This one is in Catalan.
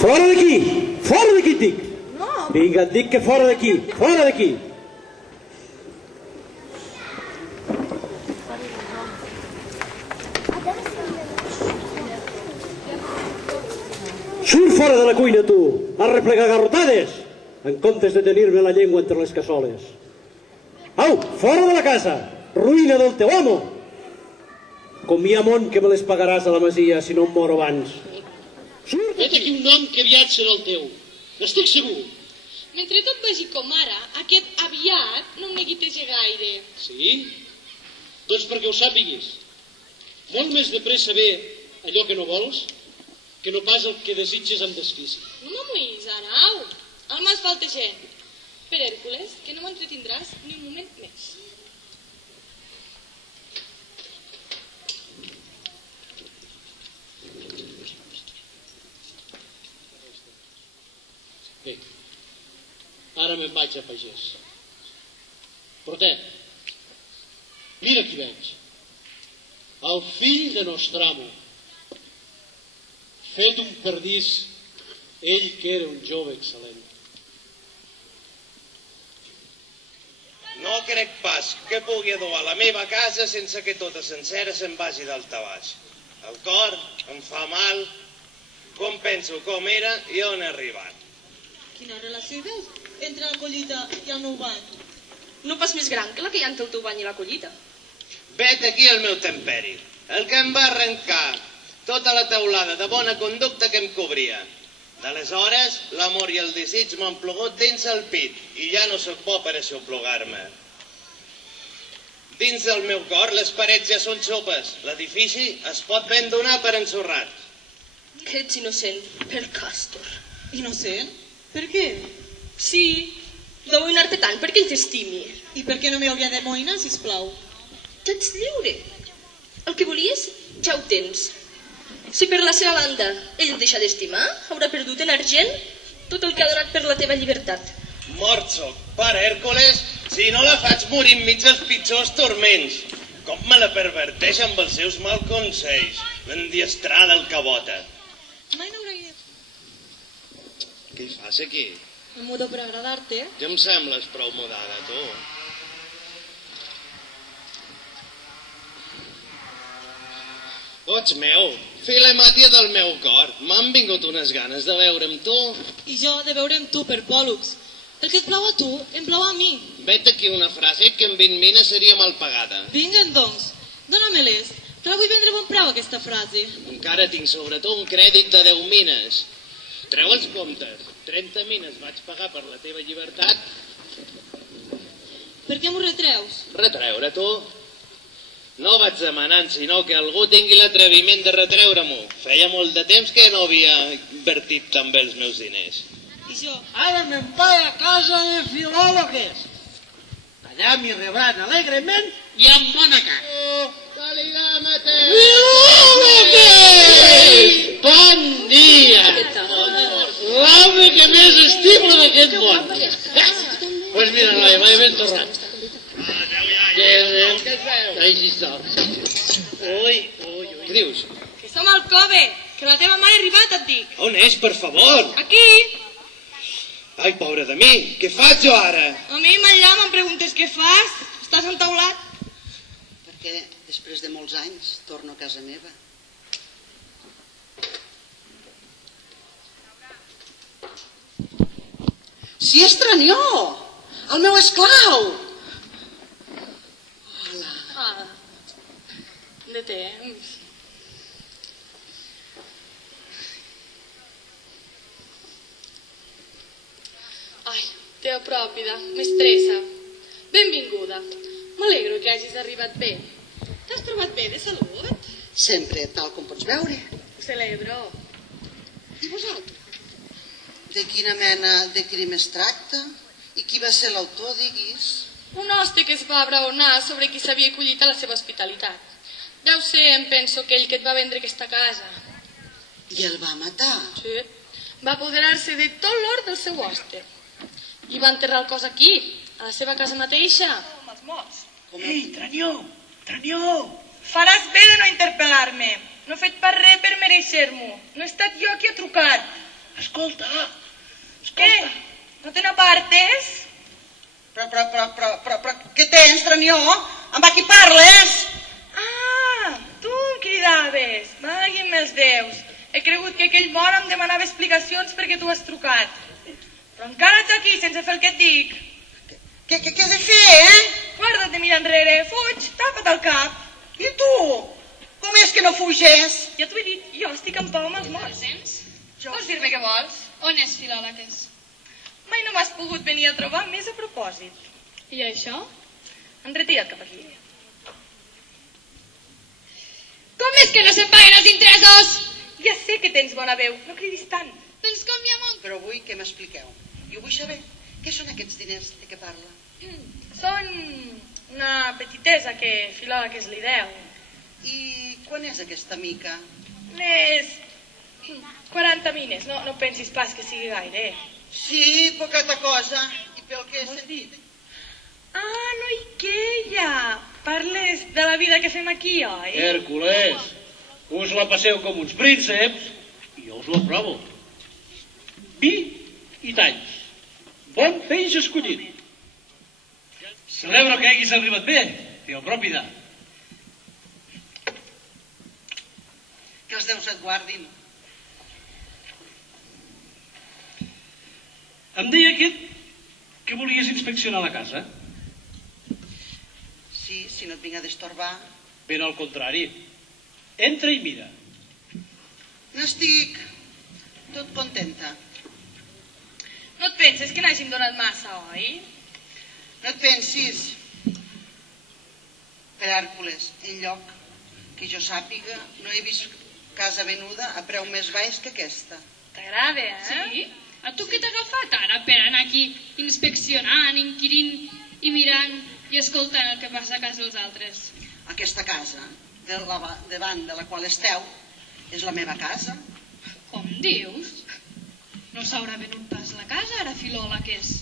Fora d'aquí! Fora d'aquí, et dic! Vinga, et dic que fora d'aquí! Fora d'aquí! Surt fora de la cuina, tu! A replegar garrotades! En comptes de tenir-me la llengua entre les cassoles. Au, fora de la casa! Ruïna del teu amo! Com hi ha món que me les pagaràs a la masia si no em moro abans. Vet aquí un nom que aviat serà el teu. N'estic segur. Mentre tot vagi com ara, aquest aviat no em neguiteja gaire. Sí? Doncs perquè ho sàpiguis. Molt més de pressa ve allò que no vols que no pas el que desitges amb desfici. No m'amoïs ara, au. Al mas falta gent. Per Hèrcules, que no m'entretindràs ni un moment més. Bé, ara me'n vaig a pagès. Portet, mira qui veig. El fill de Nostramo. Fet un perdís, ell que era un jove excel·lent. No crec pas que pugui dur a la meva casa sense que tota sencera se'n vagi dalt a baix. El cor em fa mal, com penso com era i on he arribat. Quina relació hi veus entre la collita i el meu bany? No pas més gran que la que hi ha entre el teu bany i la collita. Vet aquí el meu temperi, el que em va arrencar tota la teulada de bona conducta que em cobria. D'aleshores, l'amor i el desig m'han plogut dins el pit i ja no sóc bo per aixoplugar-me. Dins del meu cor les parets ja són xopes, l'edifici es pot ben donar per ensorrat. Que ets innocent, per Càstor. Innocent? Per què? Sí, d'amoïnar-te tant perquè ell t'estimi. I per què no m'hauria d'amoïnar, sisplau? Ja ets lliure. El que volies ja ho tens. Si per la seva banda ell et deixa d'estimar, haurà perdut en argent tot el que ha donat per la teva llibertat. Mort soc, pare Hèrcules, si no la faig morir enmig dels pitjors turments. Com me la perverteix amb els seus mal consells, l'endiestrada alcavota. Mai no hauria... Què hi fas aquí? Em mudo per agradar-te. Ja em sembles prou mudada, tu. Boig meu, filemàtia del meu cor, m'han vingut unes ganes de veure amb tu. I jo de veure amb tu per pòl·lux. El que et plau a tu, em plau a mi. Vet aquí una frase que en 20 mines seria mal pagada. Vinguen, doncs. Dóna-me-les. Te la vull vendre a bon preu, aquesta frase. Encara tinc sobre tu un crèdit de 10 mines. Treu els comptes. 30 mines vaig pagar per la teva llibertat. Per què m'ho retreus? Retreure, tu? No vaig demanant, sinó que algú tingui l'atreviment de retreure-m'ho. Feia molt de temps que no havia invertit tan bé els meus diners. I jo? Ara me'n vaig a casa de filòlogues. Allà m'hi rebran alegrement i amb bona cara. Bon dia! L'home que més estimo d'aquest món. Pues mira, noia, m'he ben tornat. Així està. Ui. Què dius? Que som al Cove, que la teva mare ha arribat, et dic. On és, per favor? Aquí. Ai, pobra de mi, què faig jo ara? A mi m'enllà em preguntes què fas? Estàs entaulat? Perquè després de molts anys torno a casa meva. Sí, estranyó! El meu esclau! Ah, de temps. Ai, teva pròpida, m'estressa. Benvinguda. M'alegro que hagis arribat bé. T'has trobat bé de salut? Sempre, tal com pots veure. Ho celebro. I vosaltres? De quina mena de crim es tracta? I qui va ser l'autor, diguis? Un hoste que es va abraonar sobre qui s'havia acollit a la seva hospitalitat. Deu ser, em penso, que ell que et va vendre aquesta casa. I el va matar? Sí. Va apoderar-se de tot l'or del seu hoste. I va enterrar el cos aquí, a la seva casa mateixa. Ei, Tranyó! Tranyó! Faràs bé de no interpel·lar-me. No he fet pas res per mereixer-m'ho. No he estat jo qui ha trucat. Escolta. Què? No te n'apartes? Però què tens, Tranió? Amb qui parles? Ah, tu em cridaves. Valguin-me els déus. He cregut que aquell mort em demanava explicacions perquè tu has trucat. Però encara ets aquí sense fer el que et dic. Què has de fer, Guarda't de mirar enrere. Fuig, tapa't el cap. I tu? Com és que no fuges? Ja t'ho he dit, jo estic en pau amb els morts. Sents? Vols dir-me què vols? On és Filòloques? Mai no m'has pogut venir a trobar més a propòsit. I això? Enretira't cap aquí. Com és que no se'n paguen els interessos? Ja sé que tens bona veu, no cridis tant. Doncs com hi ha molt... Però vull que m'expliqueu. Jo vull saber què són aquests diners de què parla. Són una petitesa que Filòloques li deu. I quan és aquesta mica? Unes 40 mines, no pensis pas que sigui gaire. Sí, poqueta cosa. I pel que he sentit... Ah, no hi queia. Parles de la vida que fem aquí, oi? Hèrcules, us la passeu com uns prínceps i jo us la provo. Vi i talls. Bon peix escollit. Celebro que haguis arribat bé, Teopròpida. Que els déus et guardin. Em deia que volies inspeccionar la casa. Sí, si no et vinc a destorbar. Ben al contrari. Entra i mira. N'estic tot contenta. No et penses que n'hàgim donat massa, oi? No et pensis. Per Hèrcules, enlloc que jo sàpiga, no he vist casa venuda a preu més baix que aquesta. T'agrada, Sí? A tu què t'ha agafat ara per anar aquí inspeccionant, inquirint i mirant i escoltant el que passa a casa dels altres? Aquesta casa, davant de la qual esteu, és la meva casa. Com dius? No s'haurà venut pas la casa, ara Filòloques.